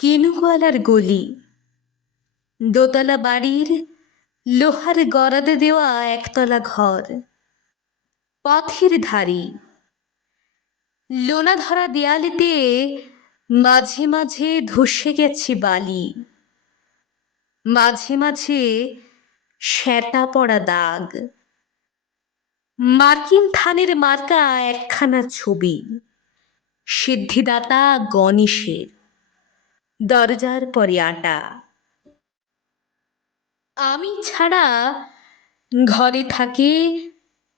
কেনুগোয়ালার গলি। দোতলা বাড়ির লোহার গরাদে দেওয়া একতলা ঘর। পথের ধারে। লোনা ধরা দেয়ালেতে মাঝে মাঝে ধসে গেছে বালি। মাঝে মাঝে শ্যাটা পড়া দাগ। মার্কিন থানের মার্কা একখানা ছবি। সিদ্ধিদাতা গণেশের। দরজার পরে আটা আমি ছাড়া ঘরে থাকে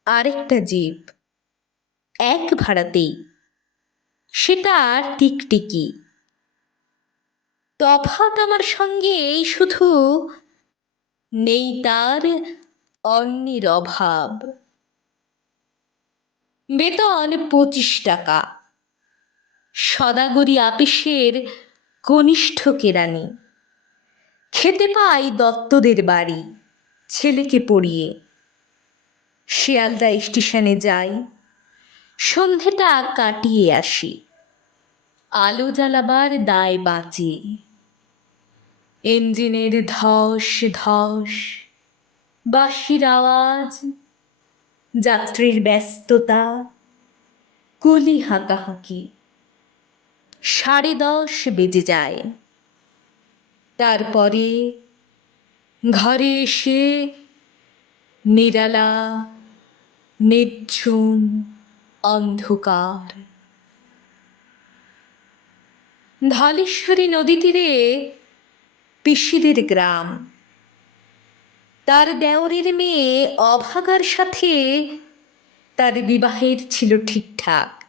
আরেকটা জীব, এক ভাড়াতেই। সেটা টিকটিকি। তফাত আমার সঙ্গে এই শুধু নেই তার অন্যের অভাব। বেতন পঁচিশ টাকা। সদাগরি আপিসের কনিষ্ঠ কেরানি খেতে পাই দত্তদের বাড়ি, ছেলেকে পড়িয়ে। শিয়ালদা স্টেশনে যাই, সন্ধেটা কাটিয়ে আসি। আলো জ্বালাবার দায় বাঁচে ইঞ্জিনের ধস ধস, বাঁশির আওয়াজ, যাত্রীর ব্যস্ততা, কলি হাঁকাহাঁকি। সাড়ে দশ বেজে যায়। তারপরে ঘরে এসে নিরালা, নির্ঝুম, অন্ধকার। ধলেশ্বরী নদী তীরে পিসিদের গ্রাম। তার দেওরের মেয়ে অভাগার সাথে তার বিবাহের ছিল ঠিকঠাক।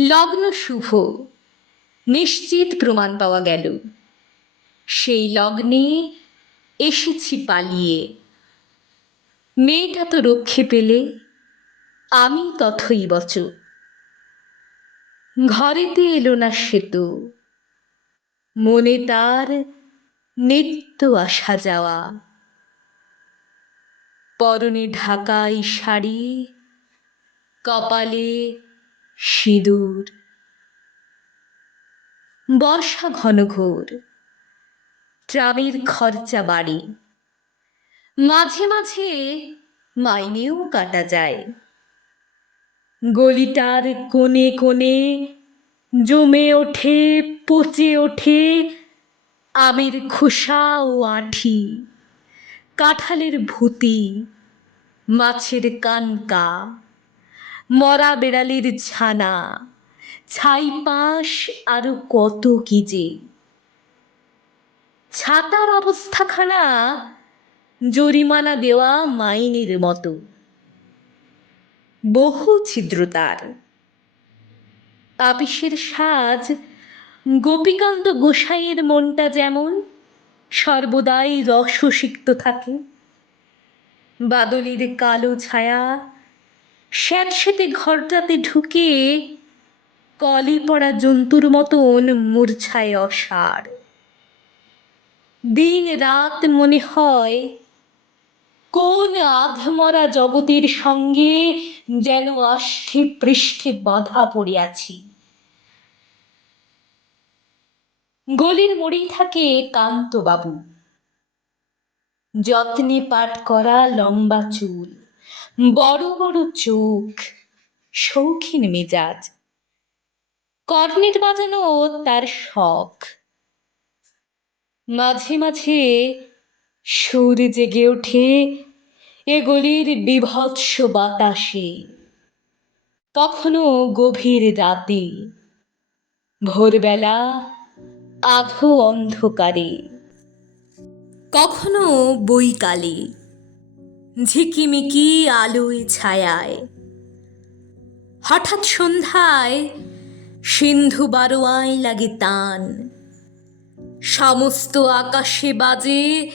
লগ্ন শুভ। নিশ্চিত প্রমাণ পাওয়া গেল। সেই লগ্নে এসেছি পালিয়ে। মেয়েটা তো রক্ষে পেলে, আমি তথই বচ। ঘরেতে এলো না সেতু। মনে তার নিত্য আসা যাওয়া। পরনে ঢাকাই শাড়ি, কপালে সিঁদুর। বর্ষা ঘন ঘোর। ট্রামের খরচা বাড়ি। মাঝে মাঝে মাইনেও কাটা যায়। গলিটার কোণে কোণে জমে ওঠে, পচে ওঠে আমের খোসা ও আঠি। কাঁঠালের ভুতি, মাছের কানকা, মরা বেড়ালের ছানা। ছাই পাশ আরও কত কি যে। ছাতার অবস্থাখানা জরিমানা দেওয়া মাইনের মতো। বহু ছিদ্রতার আপিসের সাজ গোপীকান্ত গোসাইয়ের মনটা যেমন সর্বদাই রসসিক্ত থাকে, বাদলের কালো ছায়া স্যাঁতস্যাঁতে ঘরটাতে ঢুকে কলে পড়া জন্তুর মতন মূর্ছায় অসার। দিন রাত মনে হয়, কোন আধমরা জগতের সঙ্গে যেন আষ্ঠে পৃষ্ঠে বাঁধা পড়িয়াছি গলির মোড়েই থাকে কান্তবাবু। যত্নে পাট করা লম্বা চুল, বড় বড় চোখ, শৌখিন মেজাজ। কর্নেট বাজানো তার শখ। মাঝে মাঝে সুর জেগে ওঠে এ গলির বিভৎস বাতাসে। কখনো গভীর রাতে ভোরবেলা আধো অন্ধকারে। কখনো বইকালে ঝিকিমিকি আলোয় ছায়ায়। হঠাৎ সন্ধ্যায় সিন্ধু বারোয়ায় লাগে তান। সমস্ত আকাশে বাজে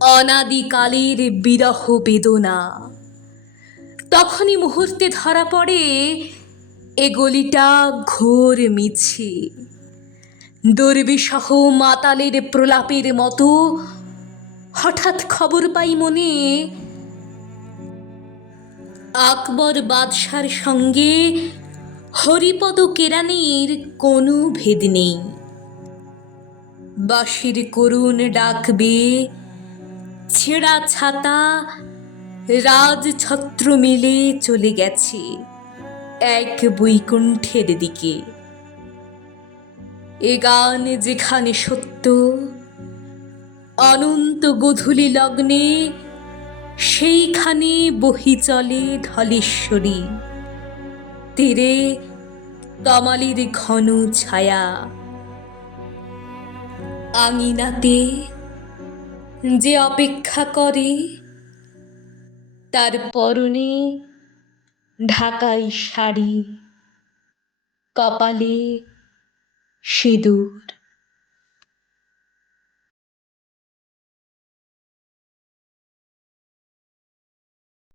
অনাদিকালের বিরহ বেদনা। তখনই মুহূর্তে ধরা পড়ে এ গলিটা ঘোর মিছে। দুর্বিসহ মাতালের প্রলাপের মতো হঠাৎ খবর পাই মনে আকবর বাদশার সঙ্গে হরিপদ কেরানির কোনো ভেদ নেই। বাঁশির করুণ ডাকবে ছেঁড়া ছাতা রাজ ছত্র মিলে চলে গেছে এক বৈকুণ্ঠের দিকে। এ গান যেখানে সত্য, অনন্ত গধূলি লগ্নে সেইখানে বহি চলে ধলেশ্বরী তীরে তমালির ঘন ছায়া। আঙিনাতে যে অপেক্ষা করে তার পরনে ঢাকাই শাড়ি কপালে সিঁদুর।